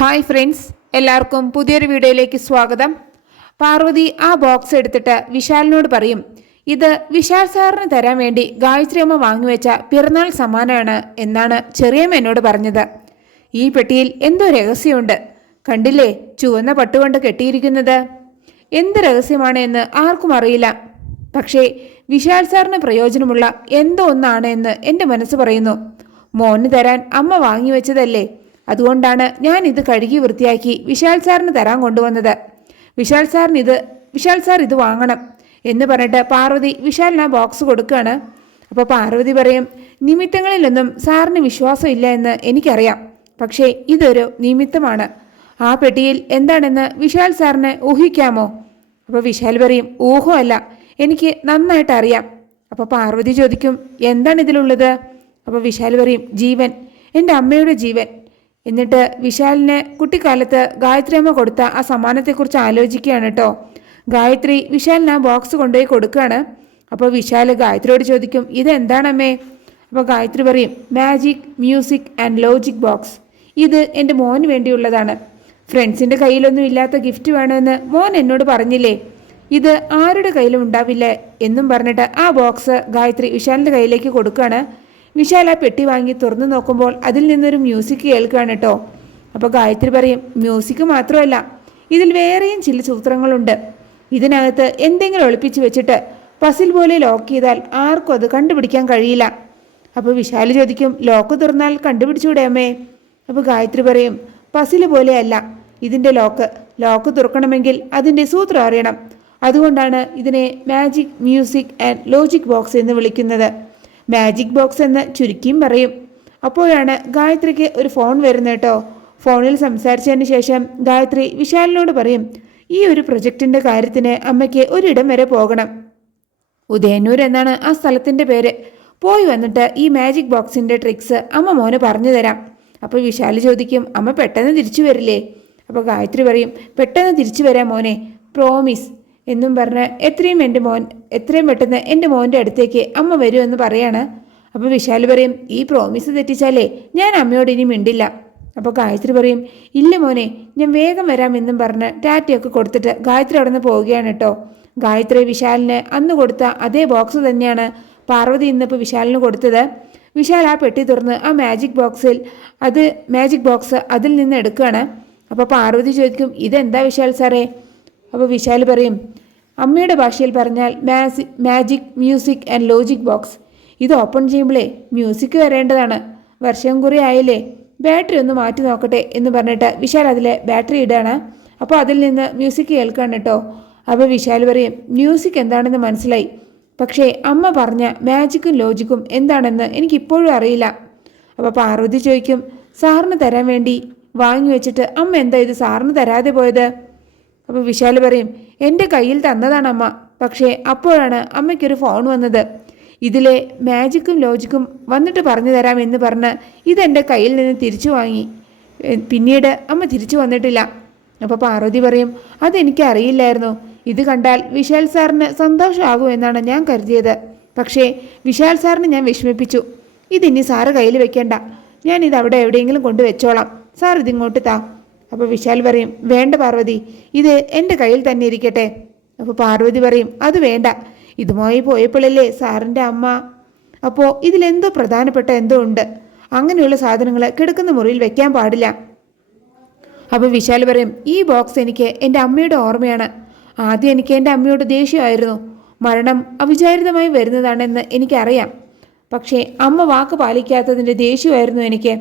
Hi friends, എല്ലാവർക്കും പുതിയൊരു വീഡിയോയിലേക്ക് സ്വാഗതം. പാർവതി ആ ബോക്സ് എടുത്തിട്ട് വിശാലിനോട് പറയും, ഇത് വിശാൽ സാറിന് തരാൻ വേണ്ടി ഗായത്രി അമ്മ വാങ്ങിവെച്ച പിറന്നാൾ സമ്മാനമാണ് എന്നാണ് ചെറിയമ്മ എന്നോട് പറഞ്ഞത്. ഈ പെട്ടിയിൽ എന്തോ രഹസ്യമുണ്ട്, കണ്ടില്ലേ ചുവന്ന പട്ടുകൊണ്ട് കെട്ടിയിരിക്കുന്നത്. എന്ത് രഹസ്യമാണ് എന്ന് ആർക്കും അറിയില്ല. പക്ഷേ വിശാൽ സാറിന് പ്രയോജനമുള്ള എന്തോ ഒന്നാണ് എന്ന് എൻ്റെ മനസ്സ് പറയുന്നു. മോന് തരാൻ അമ്മ വാങ്ങിവെച്ചതല്ലേ, അതുകൊണ്ടാണ് ഞാൻ ഇത് കഴുകി വൃത്തിയാക്കി വിശാൽ സാറിന് തരാൻ കൊണ്ടുവന്നത്. വിശാൽ സാർ ഇത് വാങ്ങണം എന്ന് പറഞ്ഞിട്ട് പാർവതി വിശാലിന് ആ ബോക്സ് കൊടുക്കുകയാണ്. അപ്പോൾ പാർവതി പറയും, നിമിത്തങ്ങളിലൊന്നും സാറിന് വിശ്വാസമില്ല എന്ന് എനിക്കറിയാം, പക്ഷേ ഇതൊരു നിമിത്തമാണ്. ആ പെട്ടിയിൽ എന്താണെന്ന് വിശാൽ സാറിന് ഊഹിക്കാമോ? അപ്പോൾ വിശാൽ പറയും, ഊഹമല്ല, എനിക്ക് നന്നായിട്ട് അറിയാം. അപ്പോൾ പാർവതി ചോദിക്കും, എന്താണ് ഇതിലുള്ളത്? അപ്പോൾ വിശാൽ പറയും, ജീവൻ, എൻ്റെ അമ്മയുടെ ജീവൻ. എന്നിട്ട് വിശാലിന് കുട്ടിക്കാലത്ത് ഗായത്രി അമ്മ കൊടുത്ത ആ സമ്മാനത്തെക്കുറിച്ച് ആലോചിക്കുകയാണ് കേട്ടോ. ഗായത്രി വിശാലിന് ആ ബോക്സ് കൊണ്ടുപോയി കൊടുക്കുകയാണ്. അപ്പോൾ വിശാൽ ഗായത്രിയോട് ചോദിക്കും, ഇതെന്താണമ്മേ? അപ്പോൾ ഗായത്രി പറയും, magic music and logic box. ഇത് എൻ്റെ മോന് വേണ്ടിയുള്ളതാണ്. ഫ്രണ്ട്സിൻ്റെ കയ്യിലൊന്നും ഇല്ലാത്ത ഗിഫ്റ്റ് വേണമെന്ന് മോൻ എന്നോട് പറഞ്ഞില്ലേ, ഇത് ആരുടെ കയ്യിലും ഉണ്ടാവില്ല എന്നും പറഞ്ഞിട്ട് ആ ബോക്സ് ഗായത്രി വിശാലിൻ്റെ കയ്യിലേക്ക് കൊടുക്കുകയാണ്. വിശാൽ ആ പെട്ടി വാങ്ങി തുറന്നു നോക്കുമ്പോൾ അതിൽ നിന്നൊരു മ്യൂസിക് കേൾക്കുകയാണ് കേട്ടോ. അപ്പോൾ ഗായത്രി പറയും, മ്യൂസിക് മാത്രമല്ല, ഇതിൽ വേറെയും ചില സൂത്രങ്ങളുണ്ട്. ഇതിനകത്ത് എന്തെങ്കിലും ഒളിപ്പിച്ച് വെച്ചിട്ട് പസിൽ പോലെ ലോക്ക് ചെയ്താൽ ആർക്കും അത് കണ്ടുപിടിക്കാൻ കഴിയില്ല. അപ്പോൾ വിശാൽ ചോദിക്കും, ലോക്ക് തുറന്നാൽ കണ്ടുപിടിച്ചൂടെ അമ്മേ? അപ്പോൾ ഗായത്രി പറയും, പസിൽ പോലെയല്ല ഇതിൻ്റെ ലോക്ക് തുറക്കണമെങ്കിൽ അതിൻ്റെ സൂത്രം അറിയണം. അതുകൊണ്ടാണ് ഇതിനെ magic music and logic box എന്ന് വിളിക്കുന്നത്. മാജിക് ബോക്സ് എന്ന് ചുരുക്കിയും പറയും. അപ്പോഴാണ് ഗായത്രിക്ക് ഒരു ഫോൺ വരുന്നത് കേട്ടോ. ഫോണിൽ സംസാരിച്ചതിന് ശേഷം ഗായത്രി വിശാലിനോട് പറയും, ഈ ഒരു പ്രൊജക്റ്റിൻ്റെ കാര്യത്തിന് അമ്മയ്ക്ക് ഒരിടം വരെ പോകണം. ഉദയന്നൂർ എന്നാണ് ആ സ്ഥലത്തിൻ്റെ പേര്. പോയി വന്നിട്ട് ഈ മാജിക് ബോക്സിൻ്റെ ട്രിക്സ് അമ്മ മോന് പറഞ്ഞു തരാം. അപ്പോൾ വിശാൽ ചോദിക്കും, അമ്മ പെട്ടെന്ന് തിരിച്ചു വരില്ലേ? അപ്പോൾ ഗായത്രി പറയും, പെട്ടെന്ന് തിരിച്ചു വരാം മോനെ, പ്രോമിസ് എന്നും പറഞ്ഞ് എത്രയും പെട്ടെന്ന് എൻ്റെ മോൻ്റെ അടുത്തേക്ക് അമ്മ വരുമെന്ന് പറയാണ്. അപ്പോൾ വിശാൽ പറയും, ഈ പ്രോമിസ് തെറ്റിച്ചാലേ ഞാൻ അമ്മയോട് ഇനി മിണ്ടില്ല. അപ്പോൾ ഗായത്രി പറയും, ഇല്ല മോനെ, ഞാൻ വേഗം വരാമെന്നും പറഞ്ഞ് ടാറ്റയൊക്കെ കൊടുത്തിട്ട് ഗായത്രി അവിടെ നിന്ന് പോവുകയാണ് കേട്ടോ. ഗായത്രി വിശാലിന് അന്ന് കൊടുത്ത അതേ ബോക്സ് തന്നെയാണ് പാർവതി ഇന്നിപ്പോൾ വിശാലിന് കൊടുത്തത്. വിശാൽ ആ പെട്ടി തുറന്ന് ആ മാജിക് ബോക്സ് അതിൽ നിന്ന് എടുക്കുകയാണ്. അപ്പോൾ പാർവതി ചോദിക്കും, ഇതെന്താ വിശാൽ സാറേ? അപ്പോൾ വിശാൽ പറയും, അമ്മയുടെ ഭാഷയിൽ പറഞ്ഞാൽ magic music and logic box. ഇത് ഓപ്പൺ ചെയ്യുമ്പോഴേ മ്യൂസിക് വരേണ്ടതാണ്. വർഷം കുറി ആയില്ലേ, ബാറ്ററി ഒന്ന് മാറ്റി നോക്കട്ടെ എന്ന് പറഞ്ഞിട്ട് വിശാൽ അതിലെ ബാറ്ററി ഇടുകയാണ്. അപ്പോൾ അതിൽ നിന്ന് മ്യൂസിക് കേൾക്കാണ് കേട്ടോ. അപ്പോൾ വിശാൽ പറയും, മ്യൂസിക് എന്താണെന്ന് മനസ്സിലായി, പക്ഷേ അമ്മ പറഞ്ഞ മാജിക്കും ലോജിക്കും എന്താണെന്ന് എനിക്കിപ്പോഴും അറിയില്ല. അപ്പോൾ പാർവതി ചോദിക്കും, സാറിന് തരാൻ വേണ്ടി വാങ്ങി വെച്ചിട്ട് അമ്മ എന്താ ഇത് സാറിന് തരാതെ പോയത്? അപ്പോൾ വിശാൽ പറയും, എൻ്റെ കയ്യിൽ തന്നതാണ് അമ്മ, പക്ഷേ അപ്പോഴാണ് അമ്മയ്ക്കൊരു ഫോൺ വന്നത്. ഇതിലെ മാജിക്കും ലോജിക്കും വന്നിട്ട് പറഞ്ഞു തരാം എന്ന് പറഞ്ഞ് ഇതെൻ്റെ കയ്യിൽ നിന്ന് തിരിച്ചു വാങ്ങി. പിന്നീട് അമ്മ തിരിച്ചു വന്നിട്ടില്ല. അപ്പോൾ പാർവതി പറയും, അതെനിക്ക് അറിയില്ലായിരുന്നു. ഇത് കണ്ടാൽ വിശാൽ സാറിന് സന്തോഷമാകും എന്നാണ് ഞാൻ കരുതിയത്. പക്ഷേ വിശാൽ സാറിന് ഞാൻ വിഷമിപ്പിച്ചു. ഇതിനി സാറ് കയ്യിൽ വെക്കേണ്ട, ഞാനിത് അവിടെ എവിടെയെങ്കിലും കൊണ്ട് വെച്ചോളാം, സാർ ഇതിങ്ങോട്ട് താ. അപ്പോൾ വിശാൽ പറയും, വേണ്ട പാർവതി, ഇത് എൻ്റെ കയ്യിൽ തന്നെ ഇരിക്കട്ടെ. അപ്പോൾ പാർവതി പറയും, അത് വേണ്ട, ഇതുമായി പോയപ്പോഴല്ലേ സാറിൻ്റെ അമ്മ. അപ്പോൾ ഇതിലെന്തോ പ്രധാനപ്പെട്ട എന്തോ ഉണ്ട്. അങ്ങനെയുള്ള സാധനങ്ങൾ കിടക്കുന്ന മുറിയിൽ വെക്കാൻ പാടില്ല. അപ്പോൾ വിശാൽ പറയും, ഈ ബോക്സ് എനിക്ക് എൻ്റെ അമ്മയുടെ ഓർമ്മയാണ്. ആദ്യം എനിക്ക് എൻ്റെ അമ്മയോട് ദേഷ്യമായിരുന്നു. മരണം അവിചാരിതമായി വരുന്നതാണെന്ന് എനിക്കറിയാം, പക്ഷേ അമ്മ വാക്ക് പാലിക്കാത്തതിൻ്റെ ദേഷ്യമായിരുന്നു എനിക്ക്.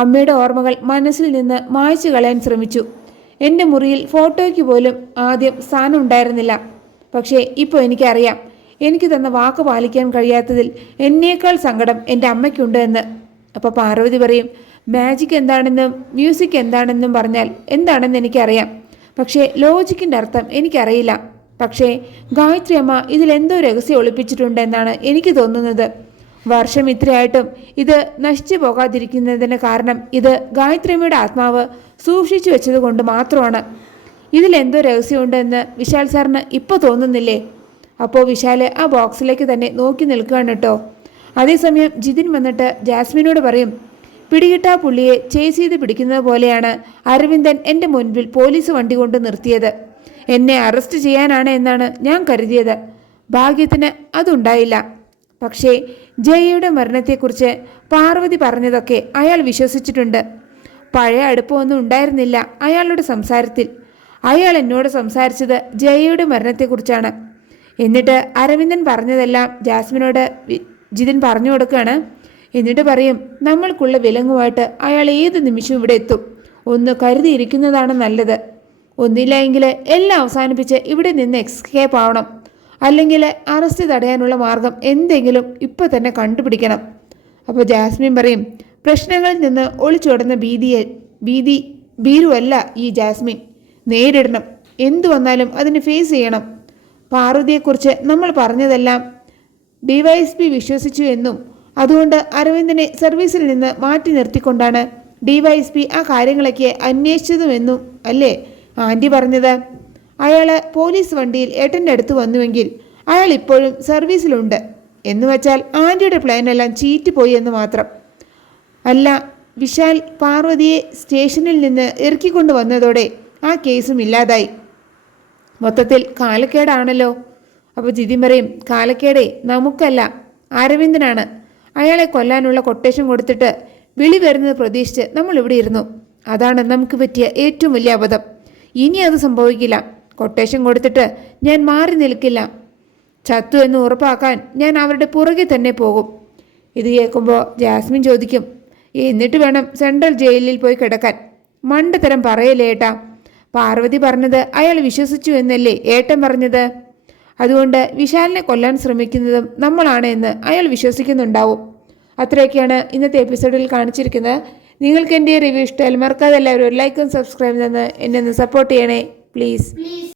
അമ്മയുടെ ഓർമ്മകൾ മനസ്സിൽ നിന്ന് മായ്ച്ചു കളയാൻ ശ്രമിച്ചു. എൻ്റെ മുറിയിൽ ഫോട്ടോയ്ക്ക് പോലും ആദ്യം സ്ഥാനം ഉണ്ടായിരുന്നില്ല. പക്ഷേ ഇപ്പോൾ എനിക്കറിയാം, എനിക്ക് തന്ന വാക്ക് പാലിക്കാൻ കഴിയാത്തതിൽ എന്നേക്കാൾ സങ്കടം എൻ്റെ അമ്മയ്ക്കുണ്ട് എന്ന്. അപ്പോൾ പാർവതി പറയും, മാജിക് എന്താണെന്നും മ്യൂസിക് എന്താണെന്നും പറഞ്ഞാൽ എന്താണെന്ന് എനിക്കറിയാം, പക്ഷേ ലോജിക്കിൻ്റെ അർത്ഥം എനിക്കറിയില്ല. പക്ഷേ ഗായത്രി അമ്മ ഇതിലെന്തോ രഹസ്യം ഒളിപ്പിച്ചിട്ടുണ്ടെന്നാണ് എനിക്ക് തോന്നുന്നത്. വർഷം ഇത്രയായിട്ടും ഇത് നശിച്ചു പോകാതിരിക്കുന്നതിന് കാരണം ഇത് ഗായത്രിയമ്മയുടെ ആത്മാവ് സൂക്ഷിച്ചു വെച്ചത് കൊണ്ട് മാത്രമാണ്. ഇതിലെന്തോ രഹസ്യമുണ്ടെന്ന് വിശാൽ സാറിന് ഇപ്പോൾ തോന്നുന്നില്ലേ? അപ്പോൾ വിശാൽ ആ ബോക്സിലേക്ക് തന്നെ നോക്കി നിൽക്കുകയാണ് കേട്ടോ. അതേസമയം ജിതിൻ വന്നിട്ട് ജാസ്മിനോട് പറയും, പിടികിട്ടാ പുള്ളിയെ ചേസ് ചെയ്ത് പിടിക്കുന്നത് പോലെയാണ് അരവിന്ദൻ എൻ്റെ മുൻപിൽ പോലീസ് വണ്ടി കൊണ്ട് നിർത്തിയത്. എന്നെ അറസ്റ്റ് ചെയ്യാനാണ് എന്നാണ് ഞാൻ കരുതിയത്. ഭാഗ്യത്തിന് അതുണ്ടായില്ല. പക്ഷേ ജയയുടെ മരണത്തെക്കുറിച്ച് പാർവതി പറഞ്ഞതൊക്കെ അയാൾ വിശ്വസിച്ചിട്ടുണ്ട്. പഴയ അടുപ്പമൊന്നും ഉണ്ടായിരുന്നില്ല അയാളുടെ സംസാരത്തിൽ. അയാൾ എന്നോട് സംസാരിച്ചത് ജയയുടെ മരണത്തെക്കുറിച്ചാണ്. എന്നിട്ട് അരവിന്ദൻ പറഞ്ഞതെല്ലാം ജാസ്മിനോട് ജിതിൻ പറഞ്ഞു കൊടുക്കുകയാണ്. എന്നിട്ട് പറയും, നമ്മൾക്കുള്ള വിലങ്ങുമായിട്ട് അയാൾ ഏത് നിമിഷവും ഇവിടെ എത്തും. ഒന്ന് കരുതിയിരിക്കുന്നതാണ് നല്ലത്. ഒന്നില്ലെങ്കിൽ എല്ലാം അവസാനിപ്പിച്ച് ഇവിടെ നിന്ന് എസ്കേപ്പ് ആവണം. അല്ലെങ്കിൽ അറസ്റ്റ് തടയാനുള്ള മാർഗം എന്തെങ്കിലും ഇപ്പോൾ തന്നെ കണ്ടുപിടിക്കണം. അപ്പോൾ ജാസ്മിൻ പറയും, പ്രശ്നങ്ങളിൽ നിന്ന് ഒളിച്ചോടുന്ന ഭീരുവല്ല ഈ ജാസ്മിൻ. നേരിടണം. എന്തു വന്നാലും അതിന് ഫേസ് ചെയ്യണം. പാർവതിയെക്കുറിച്ച് നമ്മൾ പറഞ്ഞതെല്ലാം ഡിവൈഎസ്പി വിശ്വസിച്ചു എന്നും അതുകൊണ്ട് അരവിന്ദനെ സർവീസിൽ നിന്ന് മാറ്റി നിർത്തിക്കൊണ്ടാണ് ഡിവൈഎസ്പി ആ കാര്യങ്ങളൊക്കെ അന്വേഷിച്ചതുമെന്നും അല്ലേ ആൻറ്റി പറഞ്ഞത്? അയാൾ പോലീസ് വണ്ടിയിൽ ഏട്ടൻ്റെ അടുത്ത് വന്നുവെങ്കിൽ അയാൾ ഇപ്പോഴും സർവീസിലുണ്ട് എന്ന് വെച്ചാൽ ആൻറ്റിയുടെ പ്ലാനെല്ലാം ചീറ്റിപ്പോയി എന്ന് മാത്രം. അല്ല, വിശാൽ പാർവതിയെ സ്റ്റേഷനിൽ നിന്ന് ഇറക്കിക്കൊണ്ട് വന്നതോടെ ആ കേസും ഇല്ലാതായി. മൊത്തത്തിൽ കാലക്കേടാണല്ലോ. അപ്പോൾ ജിതിൻ പറയും, കാലക്കേടേ നമുക്കല്ല, അരവിന്ദനാണ്. അയാളെ കൊല്ലാനുള്ള കൊട്ടേഷൻ കൊടുത്തിട്ട് വിളി വരുന്നത് പ്രതീക്ഷിച്ച് നമ്മൾ ഇവിടെ ഇരുന്നു. അതാണ് നമുക്ക് പറ്റിയ ഏറ്റവും വലിയ അബദ്ധം. ഇനി അത് സംഭവിക്കില്ല. കൊട്ടേഷൻ കൊടുത്തിട്ട് ഞാൻ മാറി നിൽക്കില്ല. ചത്തു എന്ന് ഉറപ്പാക്കാൻ ഞാൻ അവരുടെ പുറകെ തന്നെ പോകും. ഇത് കേൾക്കുമ്പോൾ ജാസ്മിൻ ചോദിക്കും, എന്നിട്ട് വേണം സെൻട്രൽ ജയിലിൽ പോയി കിടക്കാൻ. മണ്ടത്തരം പറയല്ലേ ഏട്ടാ. പാർവതി പറഞ്ഞത് അയാൾ വിശ്വസിച്ചു എന്നല്ലേ ഏട്ടൻ പറഞ്ഞത്? അതുകൊണ്ട് വിശാലിനെ കൊല്ലാൻ ശ്രമിക്കുന്നതും നമ്മളാണ് എന്ന് അയാൾ വിശ്വസിക്കുന്നുണ്ടാവും. അത്രയൊക്കെയാണ് ഇന്നത്തെ എപ്പിസോഡിൽ കാണിച്ചിരിക്കുന്നത്. നിങ്ങൾക്ക് എൻ്റെ റിവ്യൂ ഇഷ്ടമായാൽ മറക്കാതെ എല്ലാവരും ഒരു ലൈക്കും സബ്സ്ക്രൈബ് തന്ന് എന്നെ ഒന്ന് സപ്പോർട്ട് ചെയ്യണേ പ്ലീസ്.